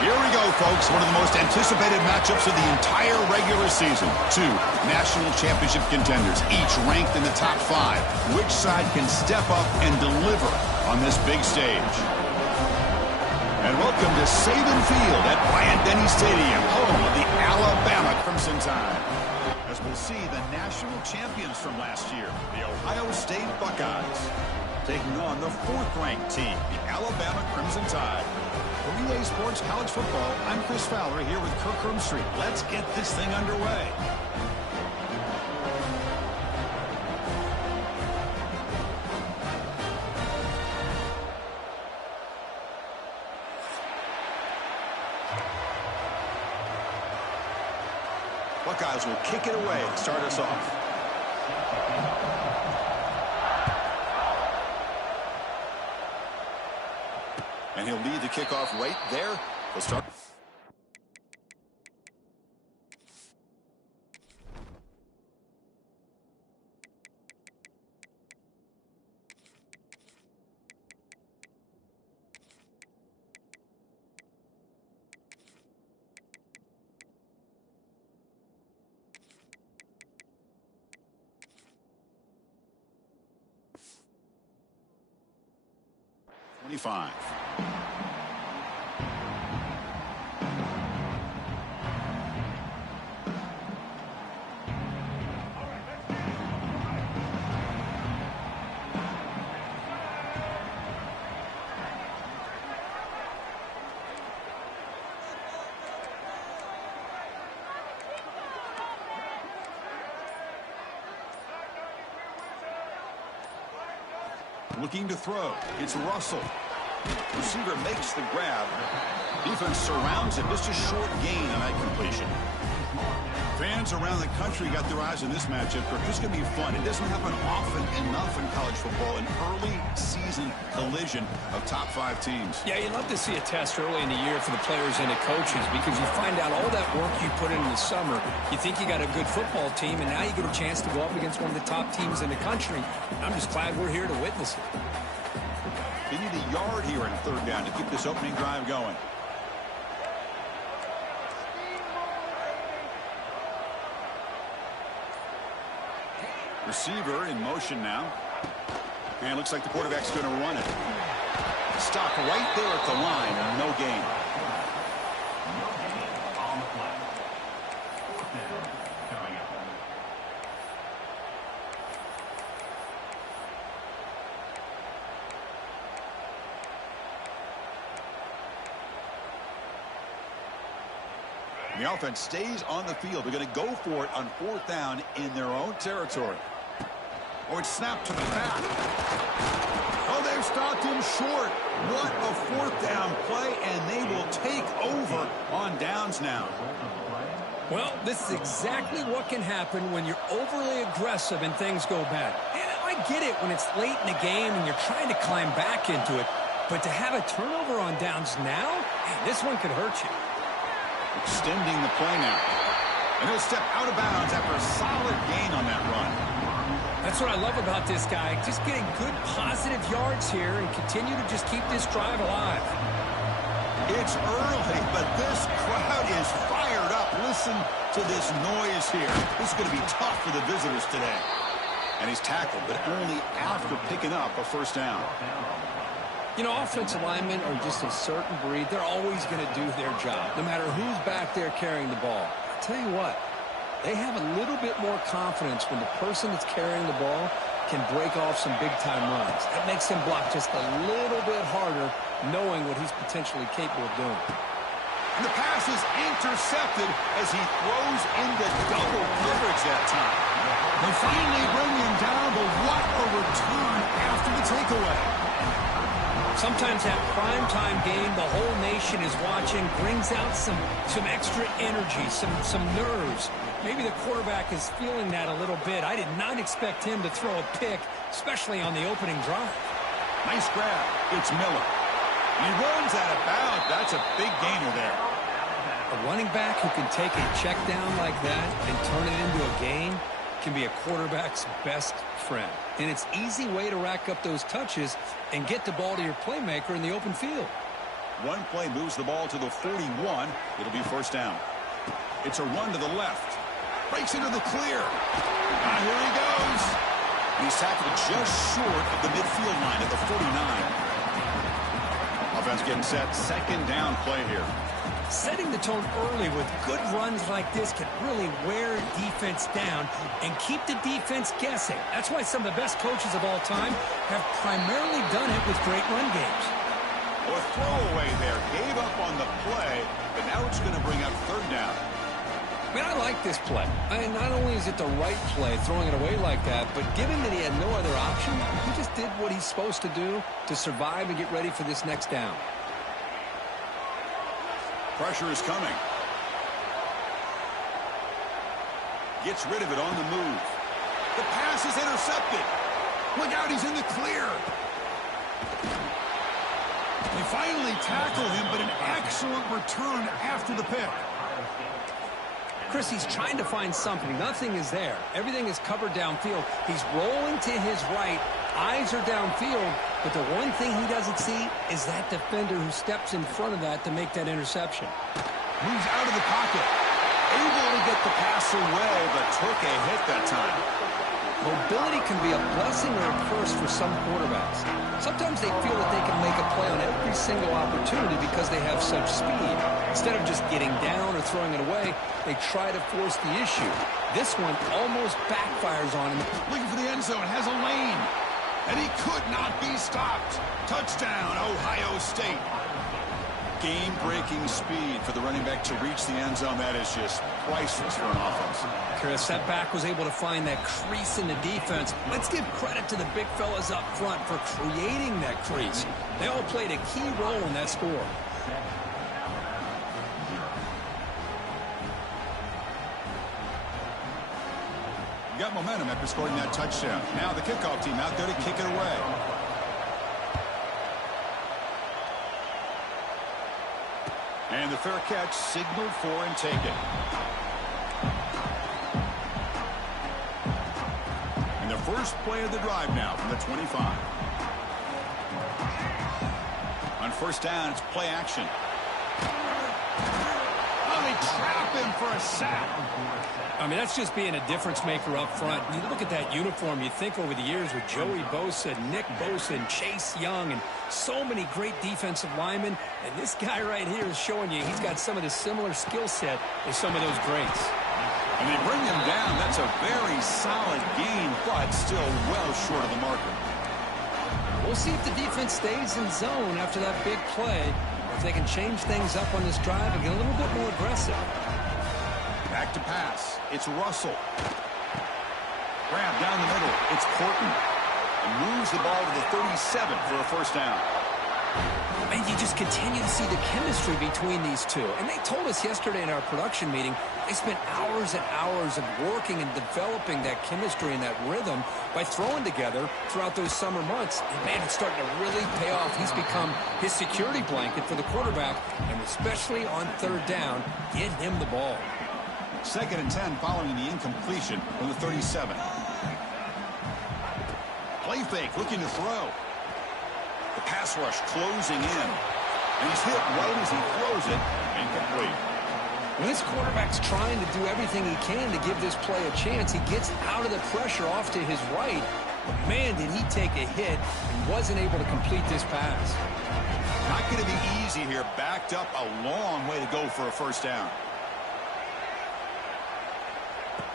Here we go, folks. One of the most anticipated matchups of the entire regular season. Two national championship contenders, each ranked in the top 5. Which side can step up and deliver on this big stage? And welcome to Saban Field at Bryant-Denny Stadium, home of the Alabama Crimson Tide. As we'll see the national champions from last year, the Ohio State Buckeyes, taking on the 4th-ranked team, the Alabama Crimson Tide. For EA Sports College Football, I'm Chris Fowler here with Kirk Street. Let's get this thing underway. Buckeyes will kick it away to start us off. And he'll lead the kickoff right there. We'll start. '25. Looking to throw. It's Russell. Receiver makes the grab. Defense surrounds it. Just a short gain on that completion. Fans around the country got their eyes on this matchup. This is going to be fun. It doesn't happen often enough in college football. An early season collision of top 5 teams. Yeah, you love to see a test early in the year for the players and the coaches because you find out all that work you put in the summer. You think you got a good football team, and now you get a chance to go up against one of the top teams in the country. I'm just glad we're here to witness it. They need a yard here in 3rd down to keep this opening drive going. Receiver in motion now. And it looks like the quarterback's going to run it. Stop right there at the line. No gain. The offense stays on the field. They're going to go for it on 4th down in their own territory. Oh, it's snapped to the back. Oh, they've stopped him short. What a 4th down play, and they will take over on downs now. Well, this is exactly what can happen when you're overly aggressive and things go bad. And I get it when it's late in the game and you're trying to climb back into it. But to have a turnover on downs now, man, this one could hurt you. Extending the play now. And he'll step out of bounds after a solid gain on that run. That's what I love about this guy. Just getting good positive yards here and continue to just keep this drive alive. It's early, but this crowd is fired up. Listen to this noise here. This is going to be tough for the visitors today. And he's tackled, but only after picking up a 1st down. You know, offensive linemen are just a certain breed. They're always going to do their job, no matter who's back there carrying the ball. I'll tell you what, they have a little bit more confidence when the person that's carrying the ball can break off some big-time runs. That makes him block just a little bit harder, knowing what he's potentially capable of doing. And the pass is intercepted as he throws into double coverage that time. They finally bring him down, but what a return after the takeaway. Sometimes that primetime game, the whole nation is watching, brings out some extra energy, some nerves. Maybe the quarterback is feeling that a little bit. I did not expect him to throw a pick, especially on the opening drive. Nice grab. It's Miller. He runs out of bounds. That's a big gainer there. A running back who can take a check down like that and turn it into a gain can be a quarterback's best friend. And it's an easy way to rack up those touches and get the ball to your playmaker in the open field. One play moves the ball to the 41. It'll be first down. It's a run to the left. Breaks into the clear. Here he goes. He's tackled just short of the midfield line at the 49. Offense getting set. Second down play here. Setting the tone early with good runs like this can really wear defense down and keep the defense guessing. That's why some of the best coaches of all time have primarily done it with great run games. Or throwaway there. Gave up on the play, but now it's going to bring up third down. I mean, I like this play. Not only is it the right play, throwing it away like that, but given that he had no other option, he just did what he's supposed to do to survive and get ready for this next down. Pressure is coming. Gets rid of it on the move. The pass is intercepted. Look out, he's in the clear. They finally tackle him, but an excellent return after the pick. Chris, he's trying to find something. Nothing is there. Everything is covered downfield. He's rolling to his right. Eyes are downfield. But the one thing he doesn't see is that defender who steps in front of that to make that interception. Moves out of the pocket. Able to get the pass away, but took a hit that time. Mobility can be a blessing or a curse for some quarterbacks. Sometimes they feel that they can make a play on every single opportunity because they have such speed. Instead of just getting down or throwing it away, they try to force the issue. This one almost backfires on him. Looking for the end zone, has a lane. And he could not be stopped. Touchdown, Ohio State. Game-breaking speed for the running back to reach the end zone. That is just priceless for an offense. Chris, that back was able to find that crease in the defense. Let's give credit to the big fellas up front for creating that crease. They all played a key role in that score. Got momentum after scoring that touchdown. Now the kickoff team out there to kick it away. And the fair catch signaled for and taken. And the first play of the drive now from the 25. On first down, it's play action. Oh, they trap him for a sack. I mean, that's just being a difference maker up front. You look at that uniform, you think over the years with Joey Bosa, Nick Bosa, and Chase Young, and so many great defensive linemen. And this guy right here is showing you he's got some of the similar skill set as some of those greats. And they bring him down. That's a very solid gain, but still well short of the marker. We'll see if the defense stays in zone after that big play, or if they can change things up on this drive and get a little bit more aggressive. Back to pass. It's Russell. Grab down the middle. It's Porton. And moves the ball to the 37 for a first down. And you just continue to see the chemistry between these two. And they told us yesterday in our production meeting, they spent hours and hours of working and developing that chemistry and that rhythm by throwing together throughout those summer months. And man, it's starting to really pay off. He's become his security blanket for the quarterback, and especially on third down, get him the ball. 2nd and 10 following the incompletion from the 37. Play fake, looking to throw. The pass rush closing in. And he's hit right as he throws it. Incomplete. When this quarterback's trying to do everything he can to give this play a chance, he gets out of the pressure off to his right. But man, did he take a hit and wasn't able to complete this pass. Not going to be easy here. Backed up a long way to go for a first down.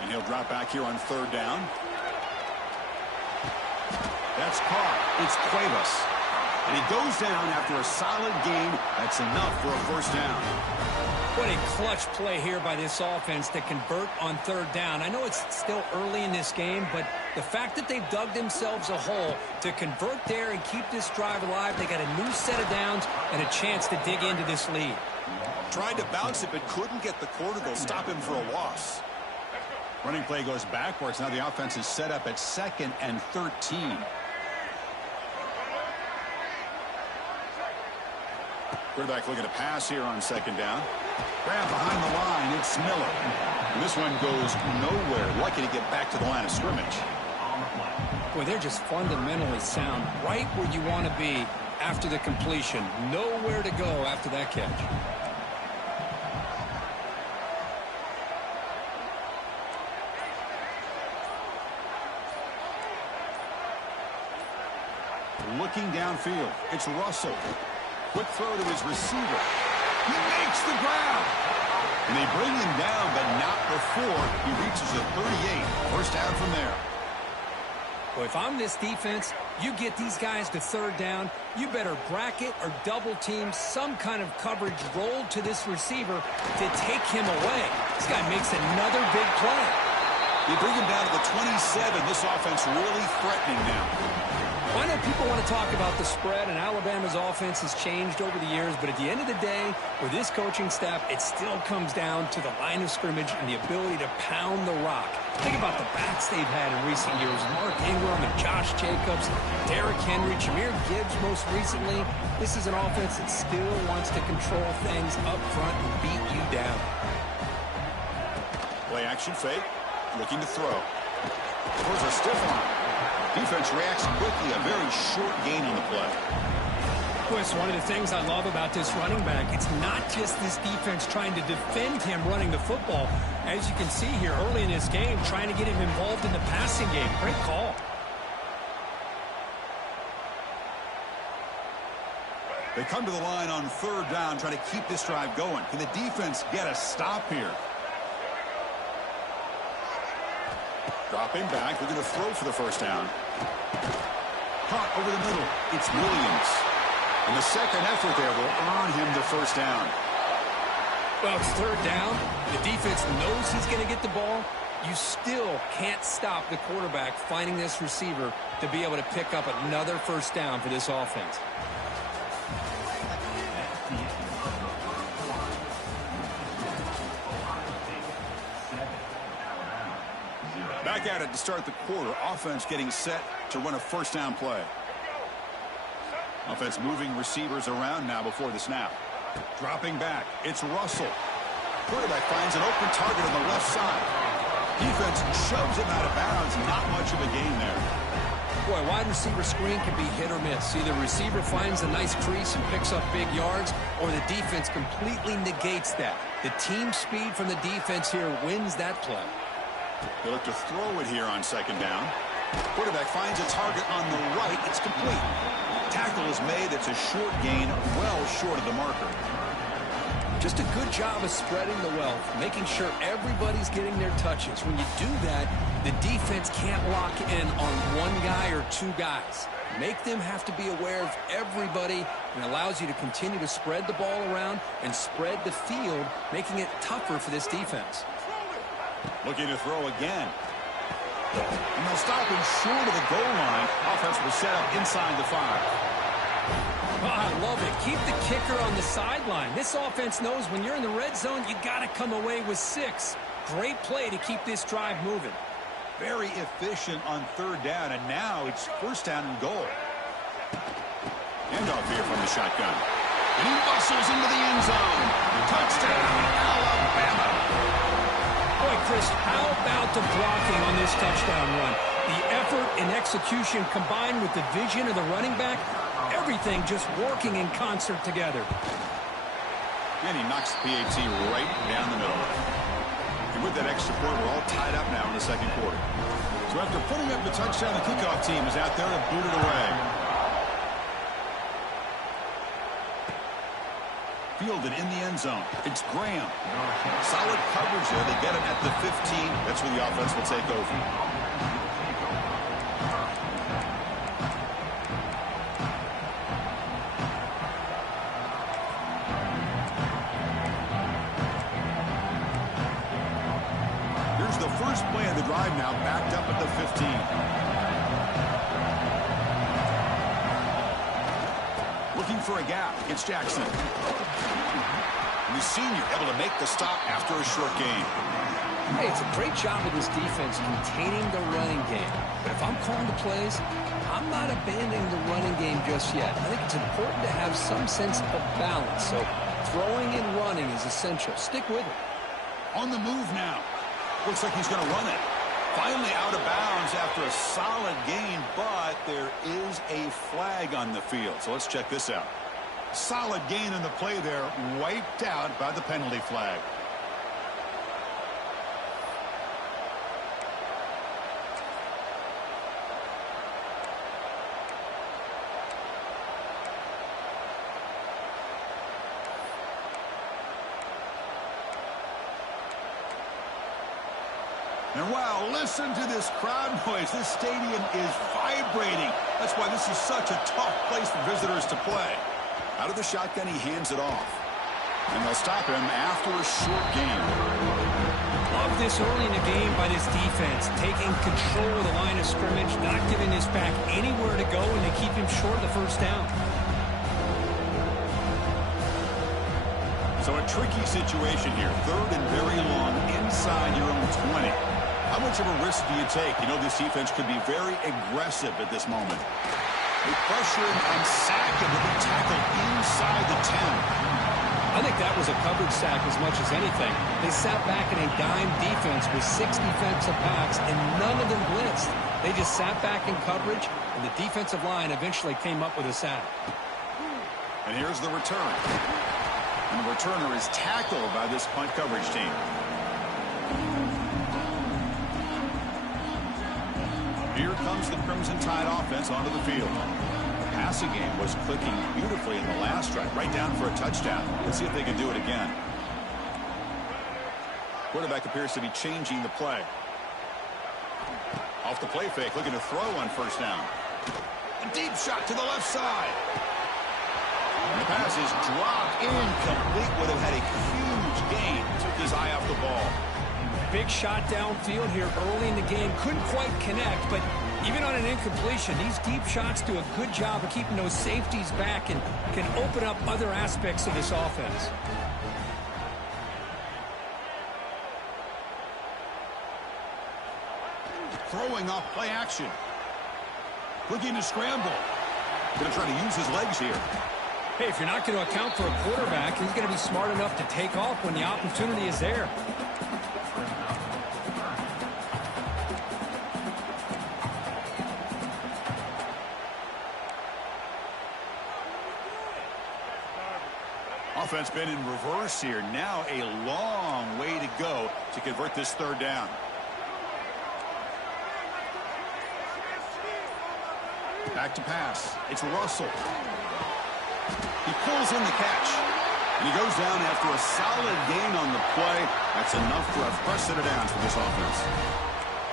And he'll drop back here on third down. That's caught. It's Cuevas. And he goes down after a solid gain. That's enough for a first down. What a clutch play here by this offense to convert on third down. I know it's still early in this game, but the fact that they've dug themselves a hole to convert there and keep this drive alive, they got a new set of downs and a chance to dig into this lead. Tried to bounce it, but couldn't get the quarter to stop him for a loss. Running play goes backwards. Now the offense is set up at 2nd and 13. Quarterback looking to pass here on 2nd down. Grab behind the line. It's Miller. And this one goes nowhere. Lucky to get back to the line of scrimmage. Boy, they're just fundamentally sound, right where you want to be after the completion. Nowhere to go after that catch. Looking downfield, it's Russell. Quick throw to his receiver. He makes the grab. And they bring him down, but not before he reaches the 38. First down from there. Well, if I'm this defense, you get these guys to third down, you better bracket or double team some kind of coverage roll to this receiver to take him away. This guy makes another big play. They bring him down to the 27. This offense really threatening now. Well, I know people want to talk about the spread, and Alabama's offense has changed over the years, but at the end of the day, with this coaching staff, it still comes down to the line of scrimmage and the ability to pound the rock. Think about the backs they've had in recent years. Mark Ingram and Josh Jacobs, Derrick Henry, Jahmyr Gibbs most recently. This is an offense that still wants to control things up front and beat you down. Play action fake, looking to throw. Throws a stiff arm. Defense reacts quickly, a very short gain on the play. Chris, one of the things I love about this running back, it's not just this defense trying to defend him running the football. As you can see here early in this game, trying to get him involved in the passing game. Great call. They come to the line on third down, trying to keep this drive going. Can the defense get a stop here? Dropping back, looking to throw for the first down. Caught over the middle. It's Williams. And the second effort there will earn him the first down. Well, it's third down. The defense knows he's going to get the ball. You still can't stop the quarterback finding this receiver to be able to pick up another first down for this offense. Back at it to start the quarter. Offense getting set to run a first down play. Offense moving receivers around now before the snap. Dropping back. It's Russell. Quarterback finds an open target on the left side. Defense shoves him out of bounds. Not much of a gain there. Boy, wide receiver screen can be hit or miss. Either receiver finds a nice crease and picks up big yards, or the defense completely negates that. The team speed from the defense here wins that play. They look to throw it here on second down. Quarterback finds a target on the right. It's complete. Tackle is made. It's a short gain, well short of the marker. Just a good job of spreading the wealth, making sure everybody's getting their touches. When you do that, the defense can't lock in on one guy or two guys. Make them have to be aware of everybody, and allows you to continue to spread the ball around and spread the field, making it tougher for this defense. Looking to throw again. And they'll stop him short of the goal line. Offense will set up inside the 5. Oh, I love it. Keep the kicker on the sideline. This offense knows when you're in the red zone, you got to come away with 6. Great play to keep this drive moving. Very efficient on third down, and now it's first down and goal. Handoff here from the shotgun. And he bustles into the end zone. Touchdown, Alabama. Boy, Chris, how about the blocking on this touchdown run? The effort and execution combined with the vision of the running back, everything just working in concert together. And he knocks the PAT right down the middle. And with that extra point, we're all tied up now in the second quarter. So after putting up the touchdown, the kickoff team is out there to boot it away. Fielded in the end zone. It's Graham. Solid coverage there. They get him at the 15. That's where the offense will take over. Here's the first play of the drive now, backed up at the 15. Looking for a gap. It's Jackson. The senior able to make the stop after a short gain. Hey, it's a great job of this defense containing the running game. But if I'm calling the plays, I'm not abandoning the running game just yet. I think it's important to have some sense of balance. So throwing and running is essential. Stick with it. On the move now. Looks like he's going to run it. Finally out of bounds after a solid gain, but there is a flag on the field. So let's check this out. Solid gain in the play there, wiped out by the penalty flag. And wow, listen to this crowd noise. This stadium is vibrating. That's why this is such a tough place for visitors to play. Out of the shotgun, he hands it off. And they'll stop him after a short gain. Love this early in the game by this defense. Taking control of the line of scrimmage, not giving his back anywhere to go, and they keep him short of the first down. So a tricky situation here. Third and very long inside your own 20. How much of a risk do you take? You know this defense could be very aggressive at this moment. They pressure him and sack him with a tackle inside the 10. I think that was a coverage sack as much as anything. They sat back in a dime defense with 6 defensive backs, and none of them blitzed. They just sat back in coverage, and the defensive line eventually came up with a sack. And here's the return. And the returner is tackled by this punt coverage team. Here comes the Crimson Tide offense onto the field. The passing game was clicking beautifully in the last drive, right down for a touchdown. Let's see if they can do it again. Quarterback appears to be changing the play. Off the play fake, looking to throw on first down. A deep shot to the left side. And the pass is dropped incomplete. Would have had a huge gain. Took his eye off the ball. Big shot downfield here early in the game. Couldn't quite connect, but even on an incompletion, these deep shots do a good job of keeping those safeties back and can open up other aspects of this offense. Throwing off play action. Looking to scramble. Going to try to use his legs here. Hey, if you're not going to account for a quarterback, he's going to be smart enough to take off when the opportunity is there. Offense been in reverse here. Now a long way to go to convert this third down. Back to pass. It's Russell. He pulls in the catch. And he goes down after a solid gain on the play. That's enough for a first set of downs for this offense.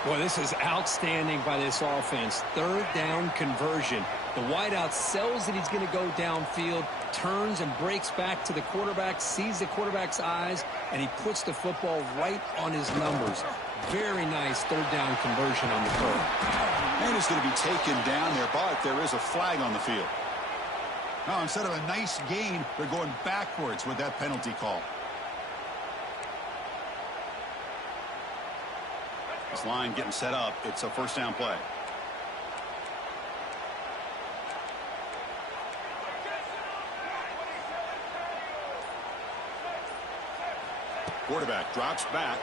Boy, this is outstanding by this offense. Third down conversion. The wideout sells that he's going to go downfield, turns and breaks back to the quarterback, sees the quarterback's eyes, and he puts the football right on his numbers. Very nice third down conversion on the throw. And it's going to be taken down there, but there is a flag on the field. Now, instead of a nice gain, they're going backwards with that penalty call. This line getting set up. It's a first down play. Quarterback drops back.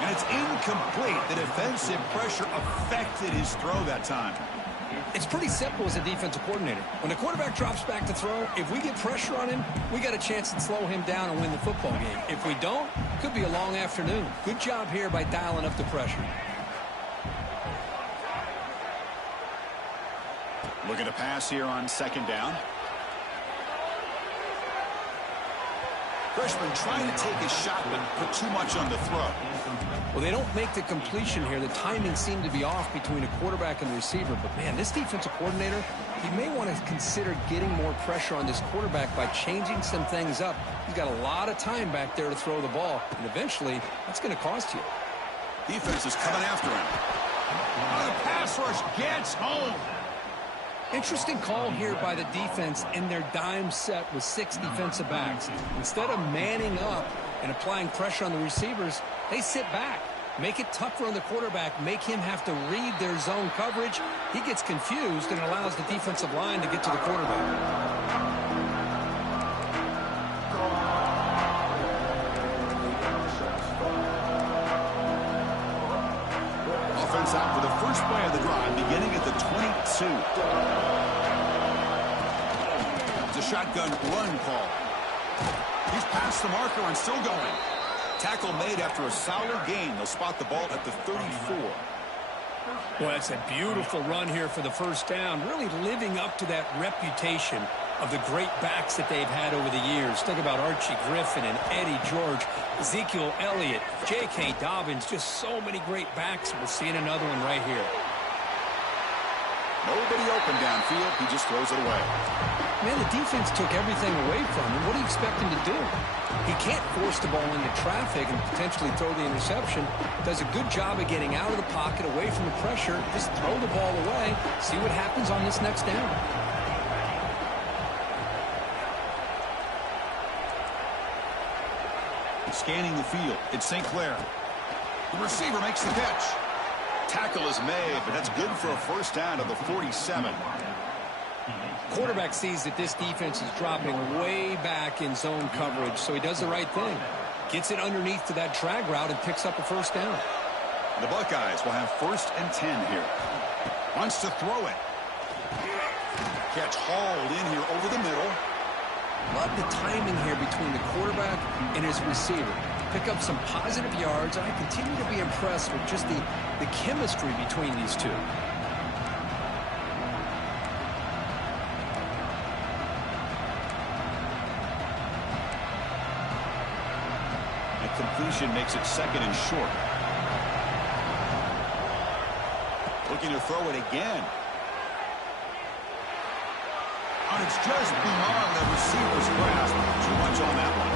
And it's incomplete. The defensive pressure affected his throw that time. It's pretty simple as a defensive coordinator. When the quarterback drops back to throw, if we get pressure on him, we got a chance to slow him down and win the football game. If we don't, it could be a long afternoon. Good job here by dialing up the pressure. Looking to pass here on second down. Freshman trying to take a shot, but put too much on the throw. Well, they don't make the completion here. The timing seemed to be off between a quarterback and the receiver. But, man, this defensive coordinator, he may want to consider getting more pressure on this quarterback by changing some things up. He's got a lot of time back there to throw the ball. And eventually, that's going to cost you. Defense is coming after him. Oh, the pass rush gets home. Interesting call here by the defense in their dime set with 6 defensive backs. Instead of manning up and applying pressure on the receivers, they sit back, make it tougher on the quarterback, make him have to read their zone coverage. He gets confused and allows the defensive line to get to the quarterback. sets out for the first play of the drive, beginning at the 22. It's a shotgun run call. He's past the marker and still going. Tackle made after a solid gain. They'll spot the ball at the 34. Well, that's a beautiful run here for the first down, really living up to that reputation of the great backs that they've had over the years. Think about Archie Griffin and Eddie George, Ezekiel Elliott, J.K. Dobbins, just so many great backs. We're seeing another one right here. Nobody open downfield. He just throws it away. Man, the defense took everything away from him. What do you expect him to do? He can't force the ball into traffic and potentially throw the interception. Does a good job of getting out of the pocket, away from the pressure. Just throw the ball away. See what happens on this next down. Scanning the field. It's St. Clair. The receiver makes the catch. Tackle is made, but that's good for a first down to the 47. Quarterback sees that this defense is dropping way back in zone coverage, so he does the right thing. Gets it underneath to that drag route and picks up a first down. The Buckeyes will have 1st and 10 here. Wants to throw it. Catch hauled in here over the middle. Love the timing here between the quarterback and his receiver. Pick up some positive yards, and I continue to be impressed with just the chemistry between these two. Completion makes it 2nd and short. Looking to throw it again. And it's just beyond the receiver's grasp. Too much on that one.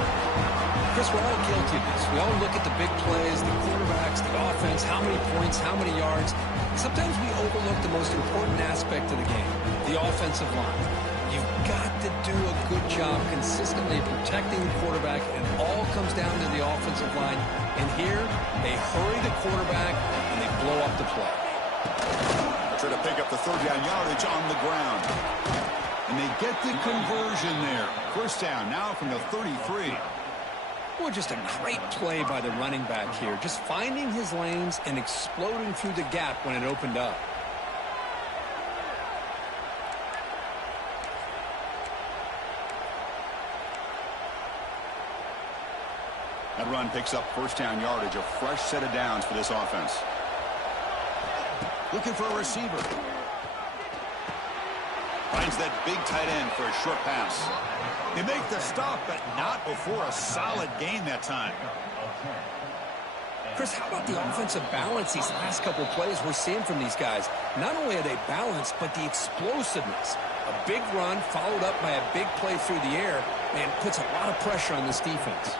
Chris, we're all guilty of this. We all look at the big plays, the quarterbacks, the offense, how many points, how many yards. Sometimes we overlook the most important aspect of the game, the offensive line. You've got to do a good job consistently protecting the quarterback, and it all comes down to the offensive line. And here, they hurry the quarterback, and they blow up the play. Try to pick up the 3rd down yardage on the ground. And they get the conversion there. First down now from the 33. Well, just a great play by the running back here. Just finding his lanes and exploding through the gap when it opened up. That run picks up 1st down yardage, a fresh set of downs for this offense. Looking for a receiver. Finds that big tight end for a short pass. They make the stop, but not before a solid gain that time. Chris, how about the offensive balance these last couple of plays we're seeing from these guys? Not only are they balanced, but the explosiveness. A big run followed up by a big play through the air, man, puts a lot of pressure on this defense.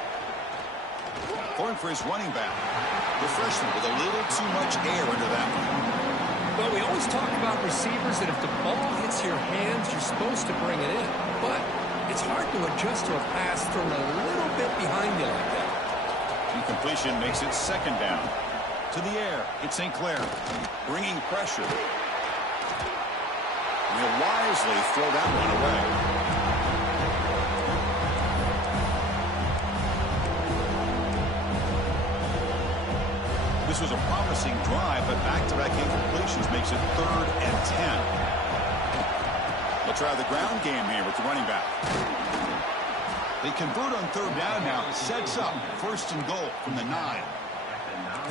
Going for his running back. The freshman with a little too much air under that one. Well, we always talk about receivers that if the ball hits your hands, you're supposed to bring it in. But it's hard to adjust to a pass thrown a little bit behind you like that. Incompletion makes it 2nd down. To the air, it's St. Clair. Bringing pressure. And he'll wisely throw that one away. This was a promising drive, but back-to-back incompletions makes it 3rd and 10. They'll try the ground game here with the running back. They convert on 3rd down now. Sets up 1st and goal from the 9.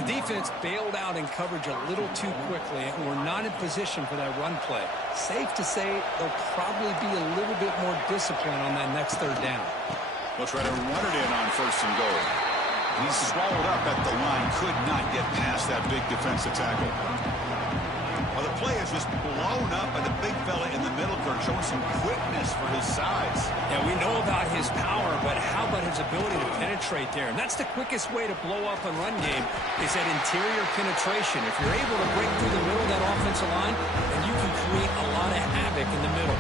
The defense bailed out in coverage a little too quickly, and we're not in position for that run play. Safe to say they'll probably be a little bit more disciplined on that next 3rd down. They'll try to run it in on 1st and goal. He's swallowed up at the line. Could not get past that big defensive tackle. Well, the play is just blown up by the big fella in the middle, Kirk, showing some quickness for his size. Yeah, we know about his power, but how about his ability to penetrate there? And that's the quickest way to blow up a run game is that interior penetration. If you're able to break through the middle of that offensive line, then you can create a lot of havoc in the middle.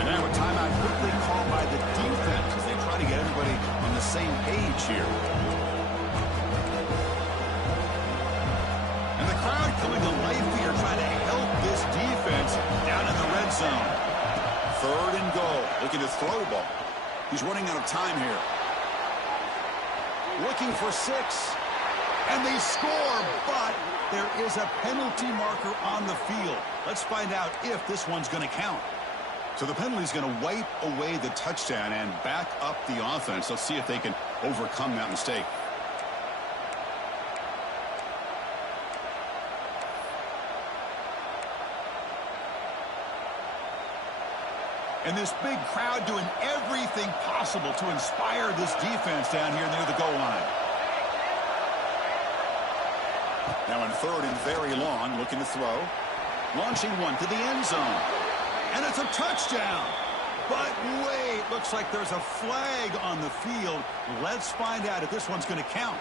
And now a timeout quickly called by the defense as they try to get everybody on the same page here. And the crowd coming to life here, trying to help this defense down in the red zone. 3rd and goal. Looking to throw the ball. He's running out of time here. Looking for 6. And they score, but there is a penalty marker on the field. Let's find out if this one's going to count. So the penalty is going to wipe away the touchdown and back up the offense. Let's see if they can overcome that mistake. And this big crowd doing everything possible to inspire this defense down here near the goal line. Now in third and very long, looking to throw. Launching one to the end zone. And it's a touchdown. But wait, looks like there's a flag on the field. Let's find out if this one's going to count.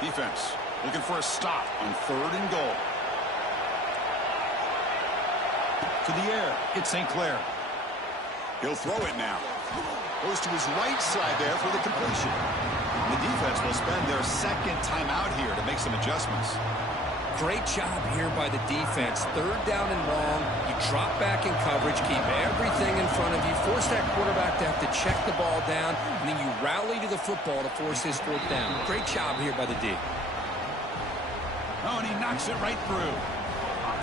Defense looking for a stop on third and goal. To the air, it's St. Clair. He'll throw it now. Goes to his right side there for the completion. The defense will spend their second timeout here to make some adjustments. Great job here by the defense. Third down and long. You drop back in coverage, keep everything in front of you, force that quarterback to have to check the ball down, and then you rally to the football to force his fourth down. Great job here by the D. Oh, and he knocks it right through.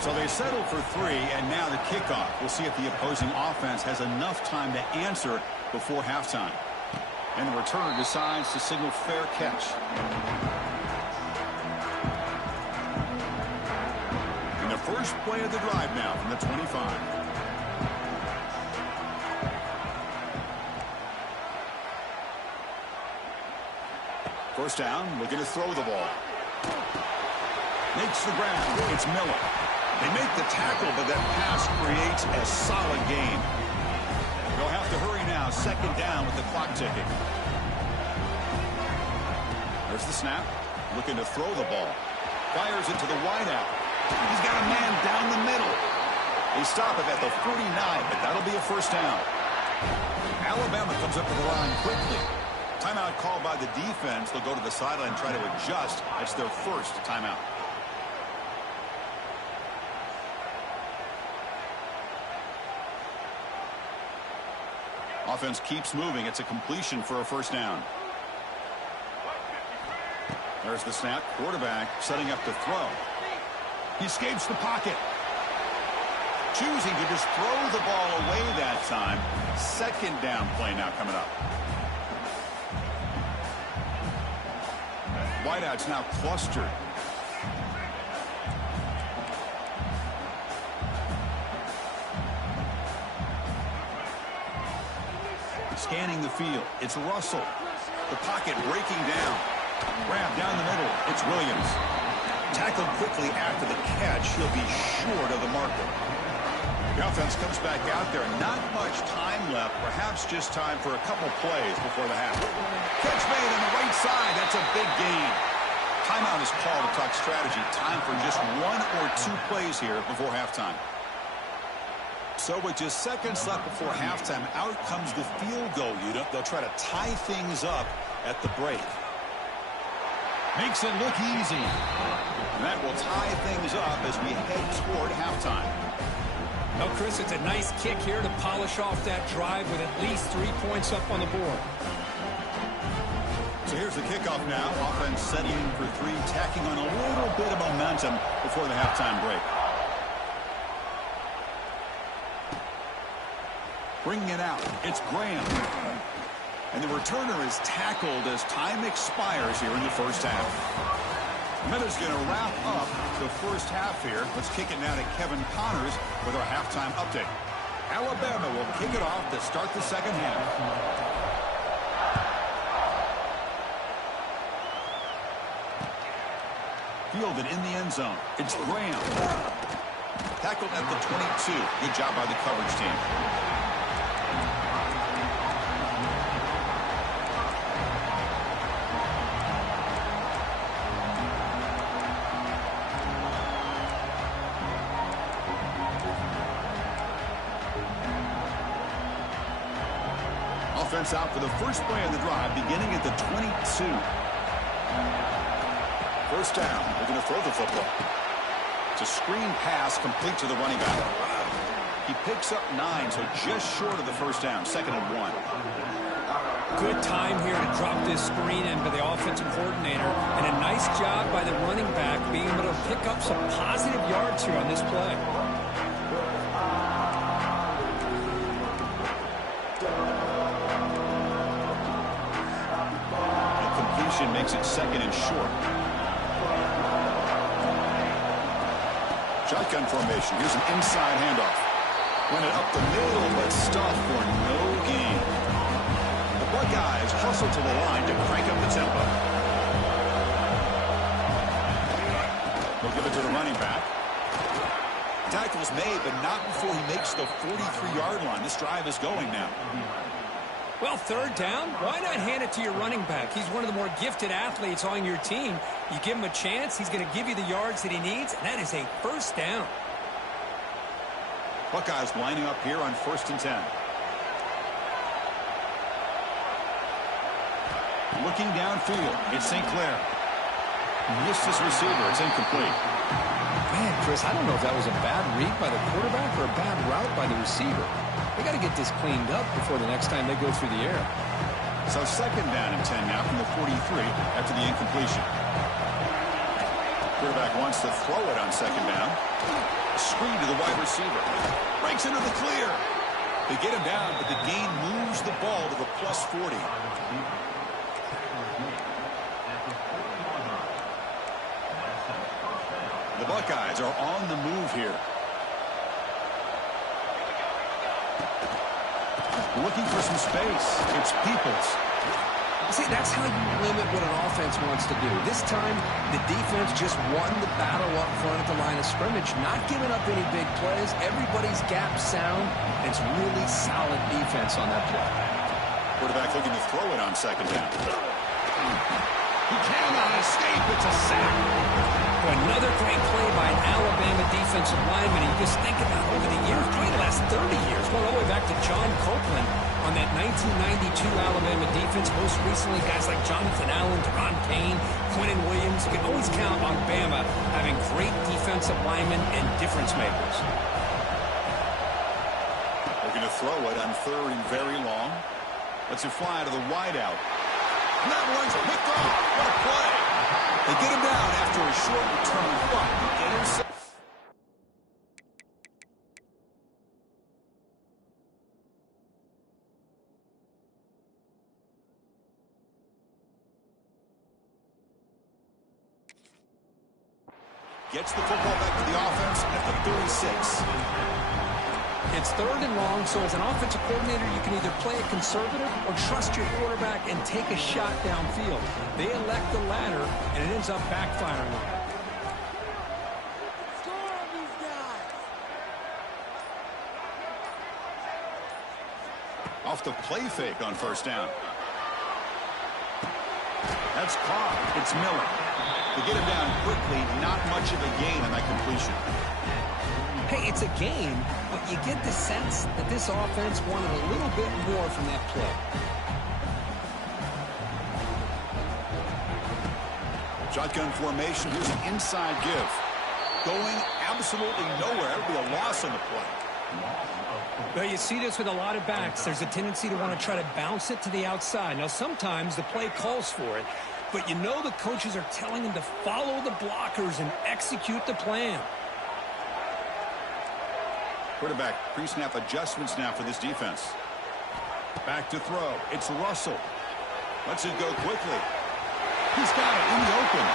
So they settle for 3, and now the kickoff. We'll see if the opposing offense has enough time to answer before halftime. And the returner decides to signal fair catch. And the first play of the drive now from the 25. First down, looking to throw the ball. Makes the ground. It's Miller. They make the tackle, but that pass creates a solid gain. They'll have to hurry now. Second down with the clock ticking. There's the snap. Looking to throw the ball. Fires it to the wideout. He's got a man down the middle. They stop it at the 49, but that'll be a first down. Alabama comes up to the line quickly. Timeout called by the defense. They'll go to the sideline and try to adjust. That's their first timeout. Offense keeps moving. It's a completion for a first down. There's the snap. Quarterback setting up to throw. He escapes the pocket. Choosing to just throw the ball away that time. Second down play now coming up. Wideout's now clustered. Scanning the field. It's Russell. The pocket breaking down. Grab down the middle. It's Williams. Tackled quickly after the catch. He'll be short of the marker. The offense comes back out there. Not much time left. Perhaps just time for a couple plays before the half. Catch made on the right side. That's a big gain. Timeout is called to talk strategy. Time for just 1 or 2 plays here before halftime. So with just seconds left before halftime, out comes the field goal unit. They'll try to tie things up at the break. Makes it look easy. And that will tie things up as we head toward halftime. Well, Chris, it's a nice kick here to polish off that drive with at least 3 points up on the board. So here's the kickoff now. Offense setting for 3, tacking on a little bit of momentum before the halftime break. Bringing it out. It's Graham. And the returner is tackled as time expires here in the first half. Miller's going to wrap up the first half here. Let's kick it now to Kevin Connors with our halftime update. Alabama will kick it off to start the second half. Fielded in the end zone. It's Graham. Tackled at the 22. Good job by the coverage team. Offense out for the first play of the drive, beginning at the 22. First down. They're going to throw the football. It's a screen pass complete to the running back. He picks up 9, so just short of the first down, 2nd and 1. Good time here to drop this screen in by the offensive coordinator, and a nice job by the running back being able to pick up some positive yards here on this play. The completion makes it 2nd and short. Shotgun formation. Here's an inside handoff. Run it up the middle, but stuffed for no gain. The Buckeyes hustle to the line to crank up the tempo. They'll give it to the running back. Tackle's made, but not before he makes the 43-yard line. This drive is going now. Well, 3rd down, why not hand it to your running back? He's one of the more gifted athletes on your team. You give him a chance, he's going to give you the yards that he needs, and that is a 1st down. Buckeyes lining up here on 1st and 10. Looking downfield, it's St. Clair. Missed his receiver, it's incomplete. Man, Chris, I don't know if that was a bad read by the quarterback or a bad route by the receiver. They got to get this cleaned up before the next time they go through the air. So 2nd down and 10 now from the 43 after the incompletion. Quarterback wants to throw it on 2nd down. Screen to the wide receiver. Breaks into the clear. They get him down, but the gain moves the ball to the +40. The Buckeyes are on the move here. Looking for some space. It's Peoples. See, that's how you limit what an offense wants to do. This time, the defense just won the battle up front at the line of scrimmage, not giving up any big plays. Everybody's gap sound. It's really solid defense on that play. Quarterback looking to throw it on 2nd down. He cannot escape. It's a sack. Another great play by an Alabama defensive lineman. You just think about over the years, probably the last 30 years, going all the way back to John Copeland on that 1992 Alabama defense. Most recently, guys like Jonathan Allen, Deron Payne, Quentin Williams. You can always count on Bama having great defensive linemen and difference makers. Looking to throw it on 3rd and very long. Lets it fly to the wideout. And that one's picked off. What a play. They get him down after a short return. Intercept. Gets the football back to the offense at the 36. It's 3rd and long, so as an offensive coordinator, you can either play it conservative or trust your quarterback and take a shot downfield. They elect the latter, and it ends up backfiring. Off the play fake on 1st down. That's caught. It's Miller. To get him down quickly, not much of a gain on that completion. Hey, it's a game, but you get the sense that this offense wanted a little bit more from that play. Shotgun formation. Here's an inside give. Going absolutely nowhere. It'll be a loss on the play. Well, you see this with a lot of backs. There's a tendency to want to try to bounce it to the outside. Now, sometimes the play calls for it, but you know the coaches are telling them to follow the blockers and execute the plan. Quarterback pre-snap adjustments now for this defense. Back to throw. It's Russell. Lets it go quickly. He's got it in the open.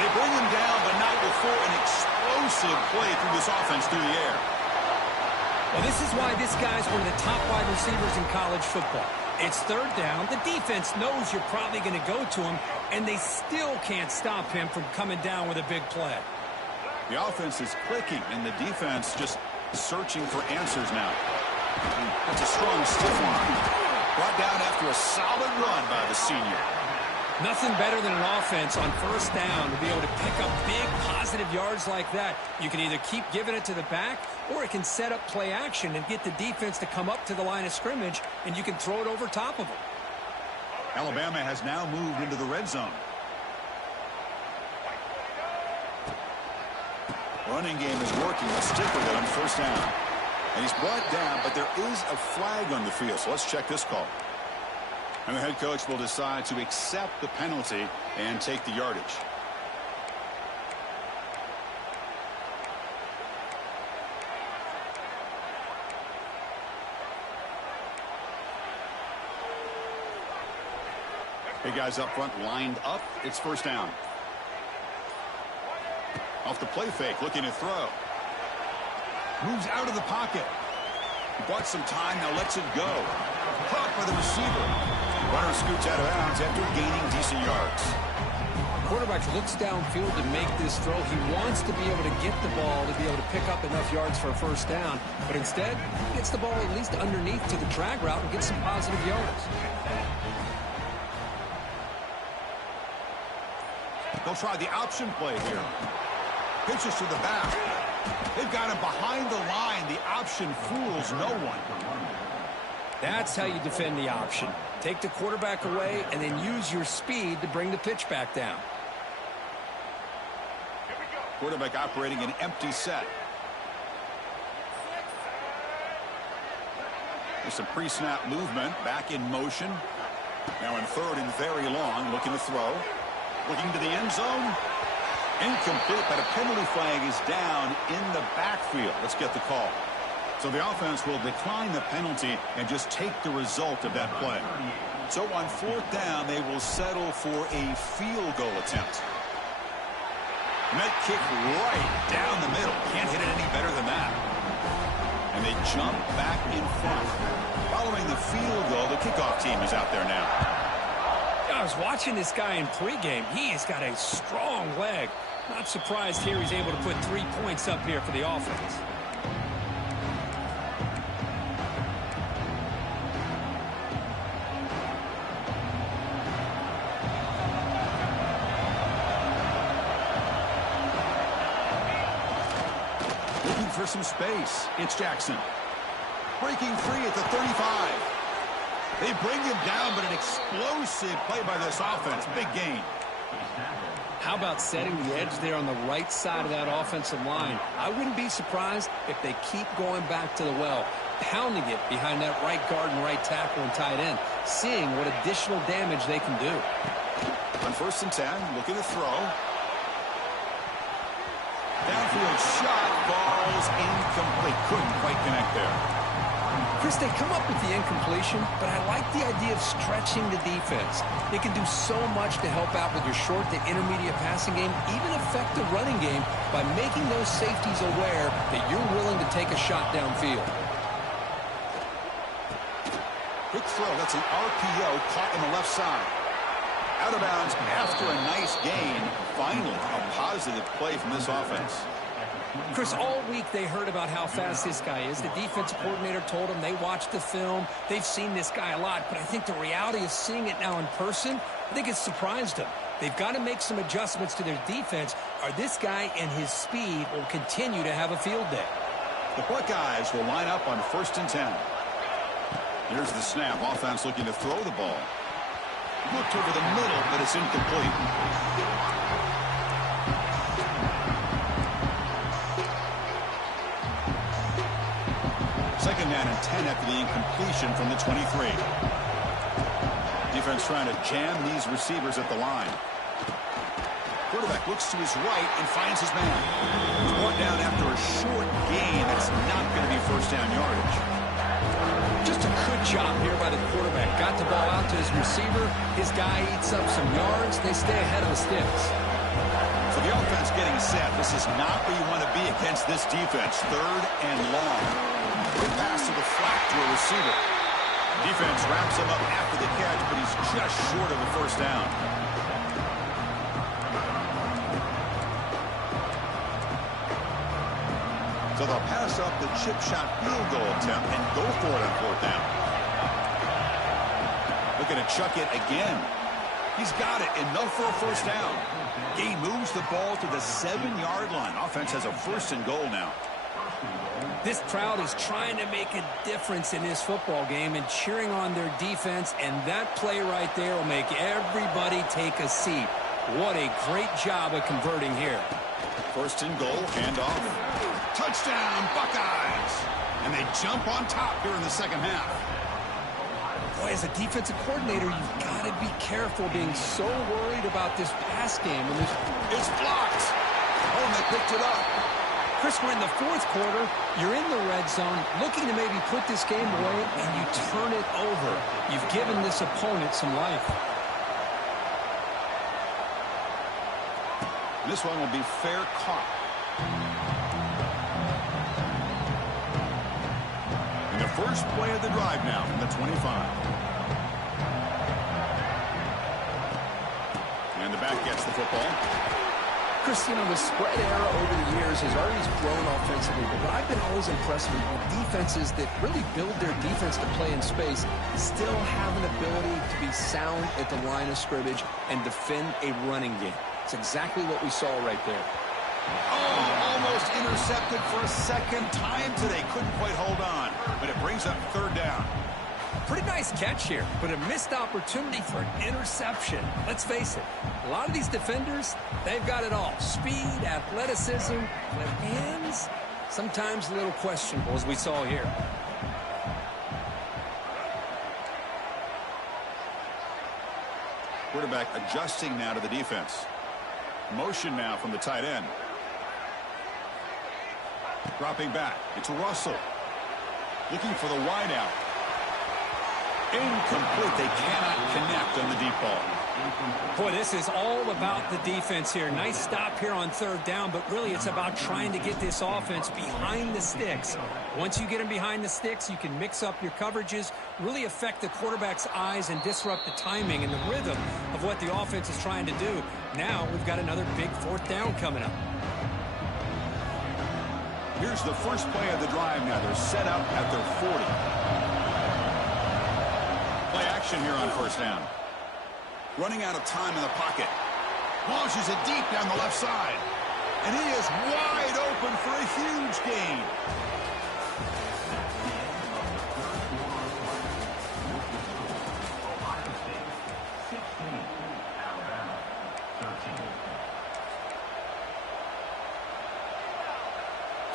They bring him down, but not before an explosive play through this offense through the air. Well, this is why this guy's one of the top wide receivers in college football. It's 3rd down. The defense knows you're probably going to go to him, and they still can't stop him from coming down with a big play. The offense is clicking, and the defense just searching for answers now. That's a strong stiff line. Brought down after a solid run by the senior. Nothing better than an offense on 1st down to be able to pick up big positive yards like that. You can either keep giving it to the back, or it can set up play action and get the defense to come up to the line of scrimmage, and you can throw it over top of them. Alabama has now moved into the red zone. Running game is working. Let's stick with it on 1st down. And he's brought down, but there is a flag on the field. So let's check this call. And the head coach will decide to accept the penalty and take the yardage. Big guys up front lined up. It's first down. Off the play fake, looking to throw. Moves out of the pocket. He bought some time, now lets it go. Caught by the receiver. Runner scoots out of bounds after gaining decent yards. Quarterback looks downfield to make this throw. He wants to be able to get the ball to be able to pick up enough yards for a first down. But instead, he gets the ball at least underneath to the drag route and gets some positive yards. They'll try the option play here. Pitches to the back. They've got him behind the line. The option fools no one. That's how you defend the option. Take the quarterback away and then use your speed to bring the pitch back down. Quarterback operating an empty set. There's some pre-snap movement. Back in motion. Now in third and very long. Looking to throw. Looking to the end zone. Incomplete, but a penalty flag is down in the backfield. Let's get the call. So the offense will decline the penalty and just take the result of that play. So on fourth down, they will settle for a field goal attempt. And that kick right down the middle. Can't hit it any better than that. And they jump back in front. Following the field goal, the kickoff team is out there now. I was watching this guy in pregame. He has got a strong leg. Not surprised here he's able to put 3 points up here for the offense. Looking for some space. It's Jackson. Breaking free at the 35. They bring him down, but an explosive play by this offense. Big gain. How about setting the edge there on the right side of that offensive line? I wouldn't be surprised if they keep going back to the well, pounding it behind that right guard and right tackle and tight end, seeing what additional damage they can do. On 1st and 10, looking to throw. Downfield shot, falls incomplete. Couldn't quite connect there. Chris, they come up with the incompletion, but I like the idea of stretching the defense. They can do so much to help out with your short to intermediate passing game, even affect the running game by making those safeties aware that you're willing to take a shot downfield. Quick throw. That's an RPO caught on the left side. Out of bounds after a nice gain. Finally, a positive play from this offense. Chris, all week they heard about how fast this guy is. The defensive coordinator told them they watched the film. They've seen this guy a lot, but I think the reality of seeing it now in person, I think it's surprised them. They've got to make some adjustments to their defense, or this guy and his speed will continue to have a field day. The Buckeyes will line up on 1st and 10. Here's the snap. Offense looking to throw the ball. Looked over the middle, but it's incomplete. Second down and 10 after the incompletion from the 23. Defense trying to jam these receivers at the line. Quarterback looks to his right and finds his man. He's brought down after a short gain. That's not going to be first down yardage. Just a good job here by the quarterback. Got the ball out to his receiver. His guy eats up some yards. They stay ahead of the sticks. So the offense getting set. This is not where you want to be against this defense. 3rd and long. Good pass to the flat to a receiver. Defense wraps him up after the catch, but he's just short of a first down. So they'll pass up the chip shot field goal attempt and go for it on 4th down. Looking to chuck it again. He's got it, enough for a first down. He moves the ball to the 7-yard line. Offense has a 1st and goal now. This crowd is trying to make a difference in this football game and cheering on their defense, and that play right there will make everybody take a seat. What a great job of converting here. 1st and goal, handoff. Touchdown, Buckeyes. And they jump on top here in the second half. Boy, as a defensive coordinator, you've got to be careful being so worried about this pass game. When it's blocked. Oh, and they picked it up. Chris, we're in the fourth quarter. You're in the red zone, looking to maybe put this game away, and you turn it over. You've given this opponent some life. This one will be fair caught. And the first play of the drive now from the 25. And the back gets the football. Chris, you know, the spread era over the years has always grown offensively, but I've been always impressed with defenses that really build their defense to play in space, still have an ability to be sound at the line of scrimmage and defend a running game. It's exactly what we saw right there. Oh, almost intercepted for a second time today. Couldn't quite hold on, but it brings up third down. Pretty nice catch here, but a missed opportunity for an interception. Let's face it, a lot of these defenders, they've got it all. Speed, athleticism, but hands, sometimes a little questionable, as we saw here. Quarterback adjusting now to the defense. Motion now from the tight end. Dropping back. It's Russell. Looking for the wideout. Incomplete. They cannot connect on the deep ball. Boy, this is all about the defense here. Nice stop here on third down, but really it's about trying to get this offense behind the sticks. Once you get them behind the sticks, you can mix up your coverages, really affect the quarterback's eyes and disrupt the timing and the rhythm of what the offense is trying to do. Now we've got another big fourth down coming up. Here's the first play of the drive now. They're set up at their 40. Play action here on first down. Running out of time in the pocket. Launches it deep down the left side. And he is wide open for a huge gain.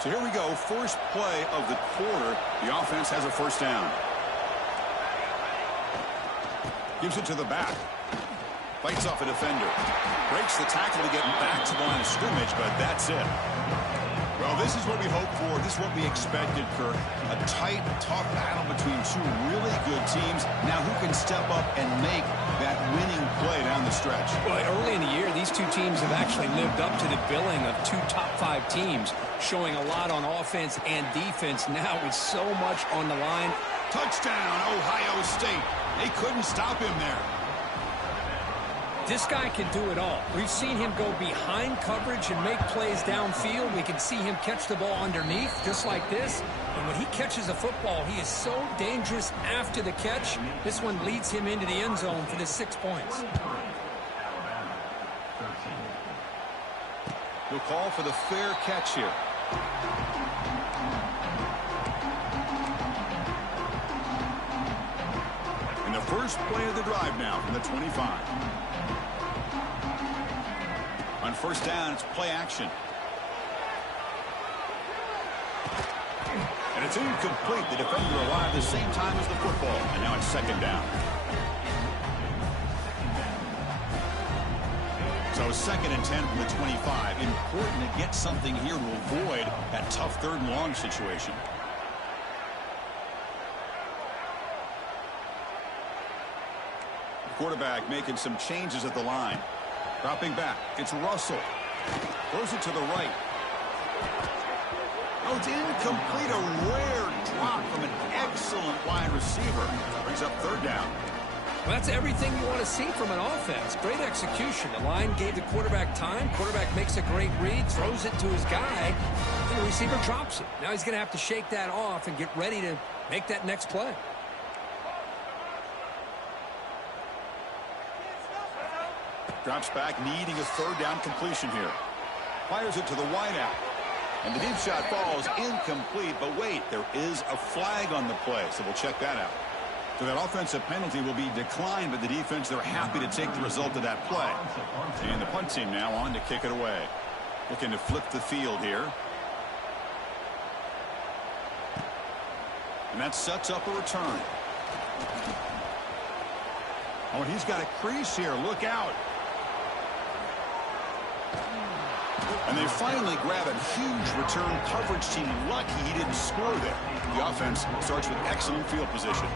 So here we go. First play of the quarter. The offense has a first down. Gives it to the back. Fights off a defender. Breaks the tackle to get back to the line of scrimmage, but that's it. Well, this is what we hoped for. This is what we expected, Kirk. A tight, tough battle between two really good teams. Now who can step up and make that winning play down the stretch? Well, early in the year, these two teams have actually lived up to the billing of two top-5 teams, showing a lot on offense and defense. Now with so much on the line. Touchdown, Ohio State. They couldn't stop him there. This guy can do it all. We've seen him go behind coverage and make plays downfield. We can see him catch the ball underneath, just like this. And when he catches a football, he is so dangerous after the catch. This one leads him into the end zone for the 6 points. We'll call for the fair catch here. And the first play of the drive now from the 25. On first down, it's play action. And it's incomplete. The defender arrived the same time as the football. And now it's second down. So second and 10 from the 25. Important to get something here to avoid that tough third and long situation. The quarterback making some changes at the line. Dropping back. It's Russell. Throws it to the right. Oh, it's incomplete. A rare drop from an excellent wide receiver. Brings up third down. Well, that's everything you want to see from an offense. Great execution. The line gave the quarterback time. Quarterback makes a great read, throws it to his guy, and the receiver drops it. Now he's going to have to shake that off and get ready to make that next play. Drops back, needing a third down completion here. Fires it to the wideout. And the deep shot falls incomplete. But wait, there is a flag on the play, so we'll check that out. So that offensive penalty will be declined, but the defense, they're happy to take the result of that play. And the punt team now on to kick it away. Looking to flip the field here. And that sets up a return. Oh, he's got a crease here. Look out. And they finally grab a huge return coverage team. Lucky he didn't score there. The offense starts with excellent field position.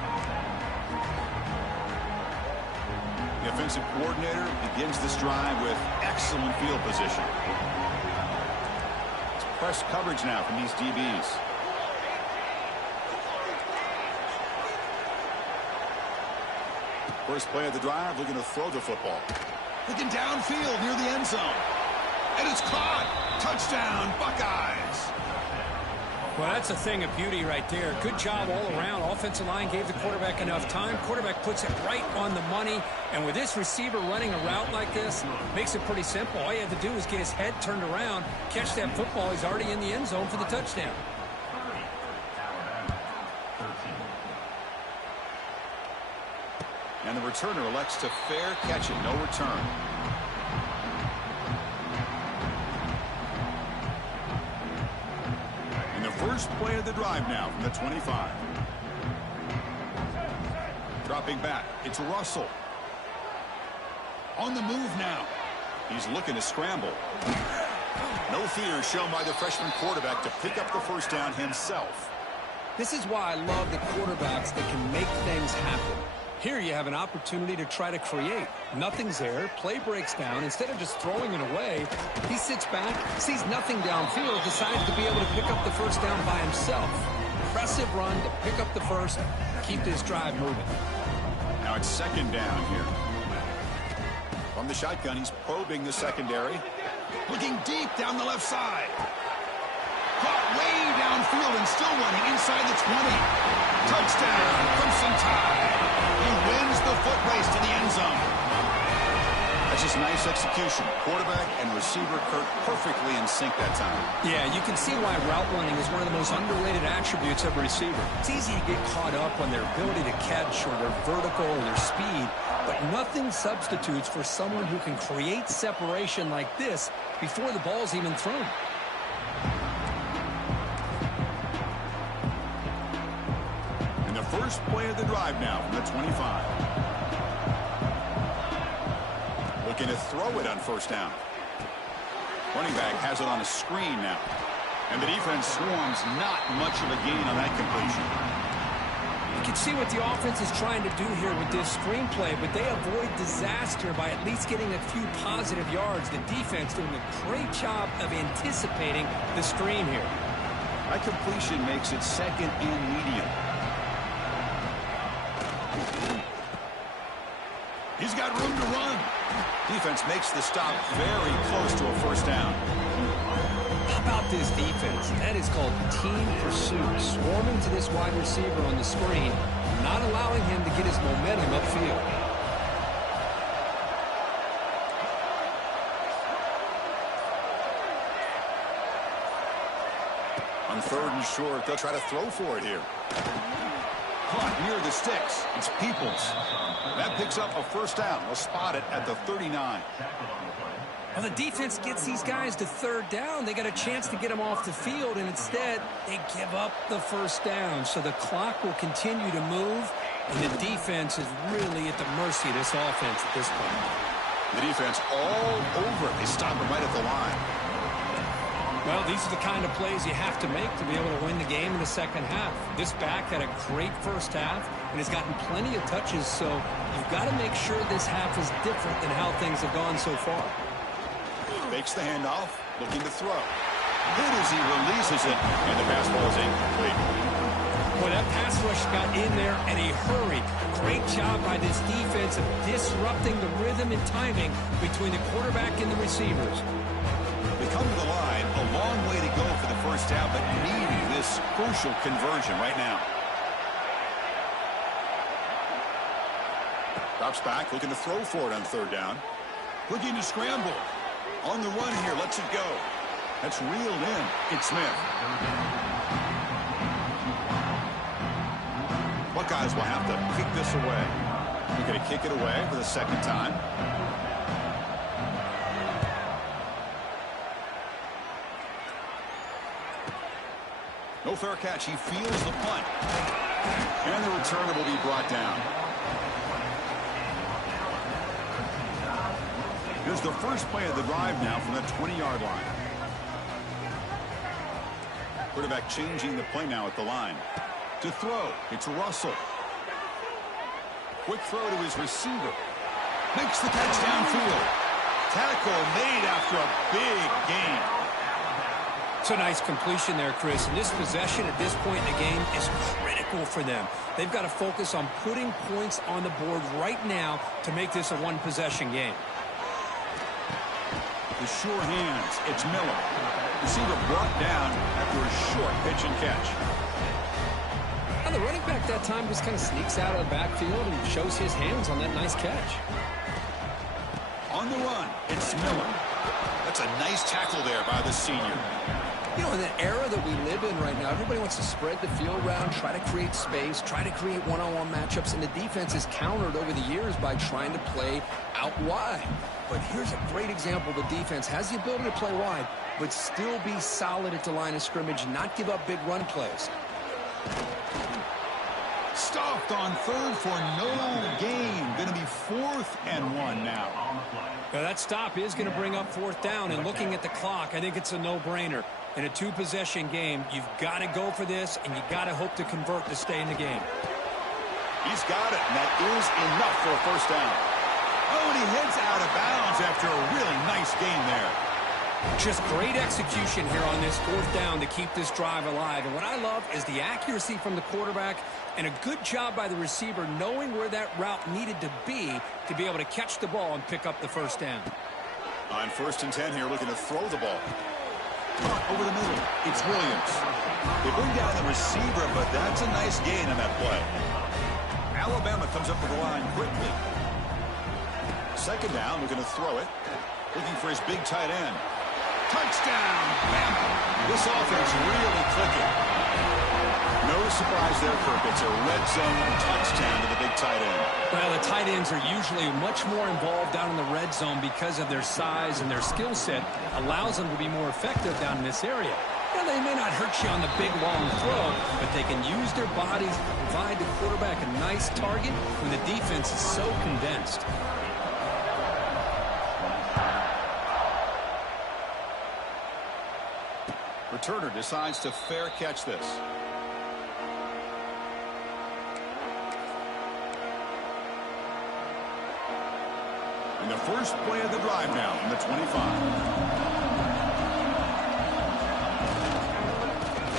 The offensive coordinator begins this drive with excellent field position. It's press coverage now from these DBs. First play of the drive, looking to throw the football. Looking downfield near the end zone. And it's caught. Touchdown, Buckeyes. Well, that's a thing of beauty right there. Good job all around. Offensive line gave the quarterback enough time. Quarterback puts it right on the money. And with this receiver running a route like this, makes it pretty simple. All you have to do is get his head turned around, catch that football. He's already in the end zone for the touchdown. And the returner elects to fair catch it. No return. First play of the drive now from the 25. Dropping back. It's Russell. On the move now. He's looking to scramble. No fear shown by the freshman quarterback to pick up the first down himself. This is why I love the quarterbacks that can make things happen. Here you have an opportunity to try to create. Nothing's there. Play breaks down. Instead of just throwing it away, he sits back, sees nothing downfield, decides to be able to pick up the first down by himself. Impressive run to pick up the first, keep this drive moving. Now it's second down here. From the shotgun, he's probing the secondary. Looking deep down the left side. Caught way downfield and still running inside the 20. Touchdown, Ncaa. He wins the foot race to the end zone. That's just nice execution. Quarterback and receiver Kirk perfectly in sync that time. Yeah, you can see why route running is one of the most underrated attributes of a receiver. It's easy to get caught up on their ability to catch or their vertical or their speed, but nothing substitutes for someone who can create separation like this before the ball's even thrown. First play of the drive now from the 25. Looking to throw it on first down. Running back has it on a screen now. And the defense swarms not much of a gain on that completion. You can see what the offense is trying to do here with this screen play, but they avoid disaster by at least getting a few positive yards. The defense doing a great job of anticipating the screen here. That completion makes it second and medium. He's got room to run. Defense makes the stop very close to a first down. How about this defense? That is called team pursuit. Swarming to this wide receiver on the screen, not allowing him to get his momentum upfield. On third and short, they'll try to throw for it here. Caught near the sticks. It's Peoples. That picks up a first down. They'll spot it at the 39. Well, the defense gets these guys to third down. They got a chance to get them off the field, and instead they give up the first down. So the clock will continue to move, and the defense is really at the mercy of this offense at this point. The defense all over it. They stop him right at the line. Well, these are the kind of plays you have to make to be able to win the game in the second half. This back had a great first half and has gotten plenty of touches, so you've got to make sure this half is different than how things have gone so far. Fakes the handoff, looking to throw. Good as he releases it, and the pass ball is incomplete. Boy, that pass rush got in there in a hurry. Great job by this defense of disrupting the rhythm and timing between the quarterback and the receivers. They come to the line, a long way to go for the first down, but needing this crucial conversion right now. Drops back, looking to throw for it on third down. Looking to scramble. On the run here, lets it go. That's reeled in. It's Smith. Buckeyes will have to kick this away. They're going to kick it away for the second time. No fair catch. He feels the punt. And the returner will be brought down. Here's the first play of the drive now from the 20-yard line. Quarterback changing the play now at the line. To throw, it's Russell. Quick throw to his receiver. Makes the catch downfield. Tackle made after a big gain. It's a nice completion there, Chris. And this possession at this point in the game is critical for them. They've got to focus on putting points on the board right now to make this a one-possession game. The sure hands, it's Miller. Receiver brought down after a short pitch and catch. Now the running back that time just kind of sneaks out of the backfield and shows his hands on that nice catch. On the run, it's Miller. That's a nice tackle there by the senior. You know, in the era that we live in right now, everybody wants to spread the field around, try to create space, try to create one-on-one matchups, and the defense is countered over the years by trying to play out wide. But here's a great example. The defense has the ability to play wide, but still be solid at the line of scrimmage, not give up big run plays. Stopped on third for no gain. Going to be 4th and 1 now. Now that stop is going to bring up 4th down, and looking at the clock, I think it's a no-brainer. In a two-possession game, you've got to go for this, and you've got to hope to convert to stay in the game. He's got it, and that is enough for a first down. Oh, and he heads out of bounds after a really nice gain there. Just great execution here on this 4th down to keep this drive alive. And what I love is the accuracy from the quarterback and a good job by the receiver knowing where that route needed to be able to catch the ball and pick up the first down. On 1st and 10 here, looking to throw the ball. Over the middle, it's Williams. They bring down the receiver, but that's a nice gain on that play. Alabama comes up to the line quickly. 2nd down, looking to throw it. Looking for his big tight end. Touchdown, Bama. This offense really clicking. No surprise there, Kirk. It's a red zone touchdown to the big tight end. Well, the tight ends are usually much more involved down in the red zone because of their size, and their skill set allows them to be more effective down in this area. Now, they may not hurt you on the big, long throw, but they can use their bodies to provide the quarterback a nice target when the defense is so condensed. Returner decides to fair catch this. In the first play of the drive now from the 25.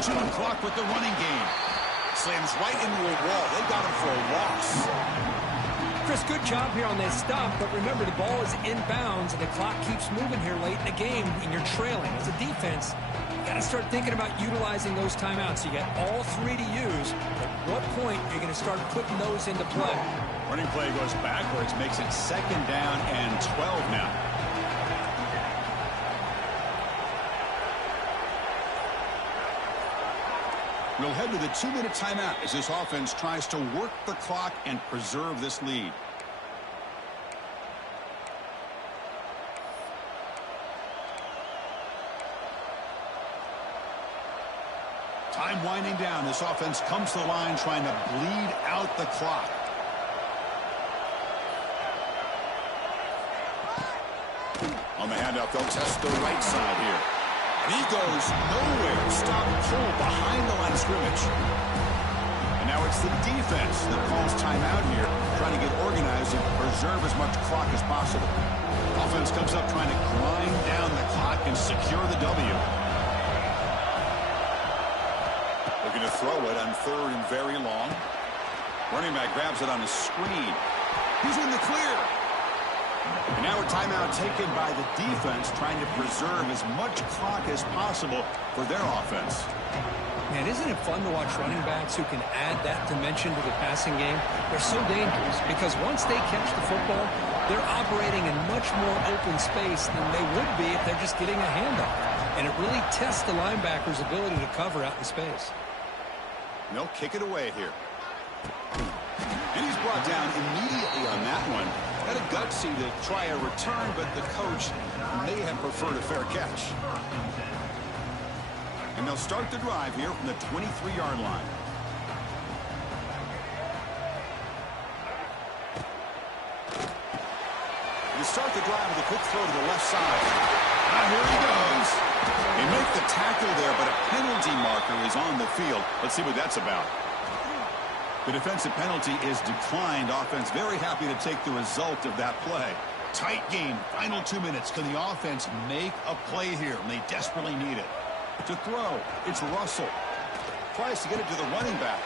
Chewing clock with the running game. Slams right into a wall. They got him for a loss. Chris, good job here on this stop, but remember the ball is inbounds and the clock keeps moving here late in the game and you're trailing. As a defense, you got to start thinking about utilizing those timeouts. You got all 3 to use. At what point are you going to start putting those into play? Running play goes backwards, makes it 2nd down and 12 now. We'll head to the 2-minute timeout as this offense tries to work the clock and preserve this lead. Time winding down. This offense comes to the line trying to bleed out the clock. On the handoff, they'll test the right side here. And he goes nowhere. Stop pull behind the line of scrimmage. And now it's the defense that calls timeout here, trying to get organized and preserve as much clock as possible. Offense comes up trying to grind down the clock and secure the W. Looking to throw it on 3rd and very long. Running back grabs it on a screen. He's in the clear. And now a timeout taken by the defense, trying to preserve as much clock as possible for their offense. Man, isn't it fun to watch running backs who can add that dimension to the passing game? They're so dangerous because once they catch the football, they're operating in much more open space than they would be if they're just getting a handoff. And it really tests the linebacker's ability to cover out in space. And they'll kick it away here. And he's brought down immediately on that one. Had a gutsy to try a return, but the coach may have preferred a fair catch. And they'll start the drive here from the 23-yard line. start the drive with a quick throw to the left side. Now here he goes. They make the tackle there, but a penalty marker is on the field. Let's see what that's about. The defensive penalty is declined. Offense very happy to take the result of that play. Tight game. Final 2 minutes. Can the offense make a play here? And they desperately need it. To throw, it's Russell. Tries to get it to the running back.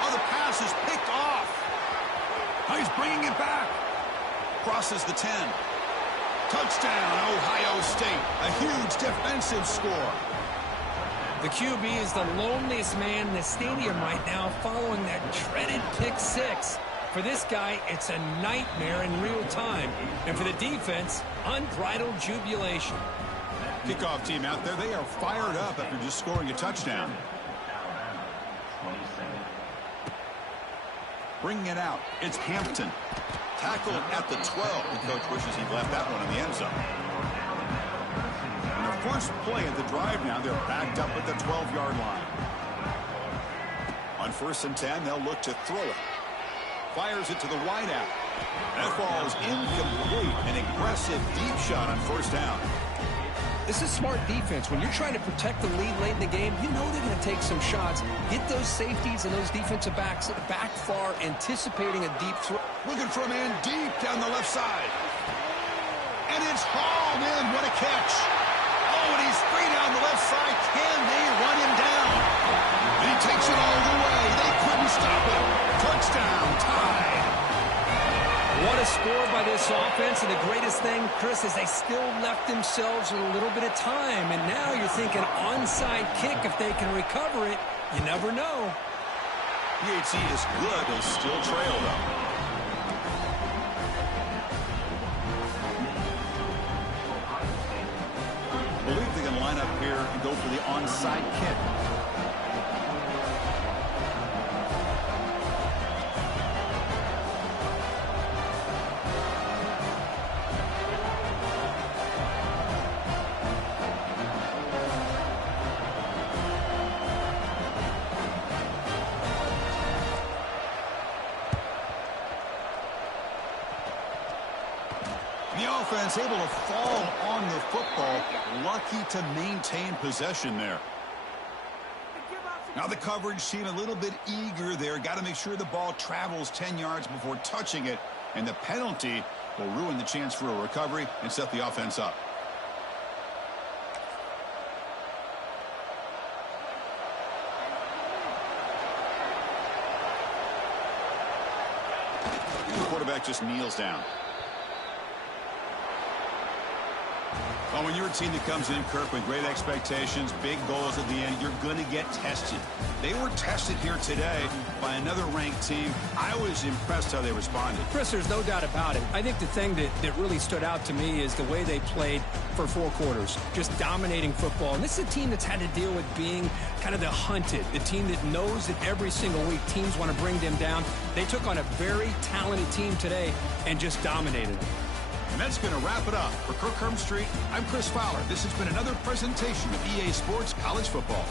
Oh, the pass is picked off. Oh, he's bringing it back. Crosses the 10. Touchdown, Ohio State. A huge defensive score. The QB is the loneliest man in the stadium right now following that dreaded pick six. For this guy, it's a nightmare in real time. And for the defense, unbridled jubilation. Kickoff team out there, they are fired up after just scoring a touchdown. Bringing it out, it's Hampton. Tackled at the 12. The coach wishes he'd left that one in the end zone. And the first play of the drive now, they're backed up at the 12-yard line. On 1st and 10, they'll look to throw it. Fires it to the wideout. That falls incomplete. An aggressive deep shot on 1st down. This is smart defense. When you're trying to protect the lead late in the game, you know they're going to take some shots. Get those safeties and those defensive backs back far, anticipating a deep throw. Looking for a man deep down the left side. And it's hauled in. What a catch. Oh, and he's free down the left side. Can they run him down? And he takes it all the way. They couldn't stop it. Touchdown, tied. What a score by this offense, and the greatest thing, Chris, is they still left themselves with a little bit of time, and now you're thinking onside kick if they can recover it. You never know. PHC is good. They still trail, though. I believe they can line up here and go for the onside kick. The offense able to fall on the football, lucky to maintain possession there. Now the coverage team a little bit eager there. Got to make sure the ball travels 10 yards before touching it, and the penalty will ruin the chance for a recovery and set the offense up. The quarterback just kneels down. Well, when you're a team that comes in, Kirk, with great expectations, big goals at the end, you're going to get tested. They were tested here today by another ranked team. I was impressed how they responded. Chris, there's no doubt about it. I think the thing that really stood out to me is the way they played for 4 quarters, just dominating football. And this is a team that's had to deal with being kind of the hunted, the team that knows that every single week teams want to bring them down. They took on a very talented team today and just dominated them. And that's going to wrap it up. For Kirk Street, I'm Chris Fowler. This has been another presentation of EA Sports College Football.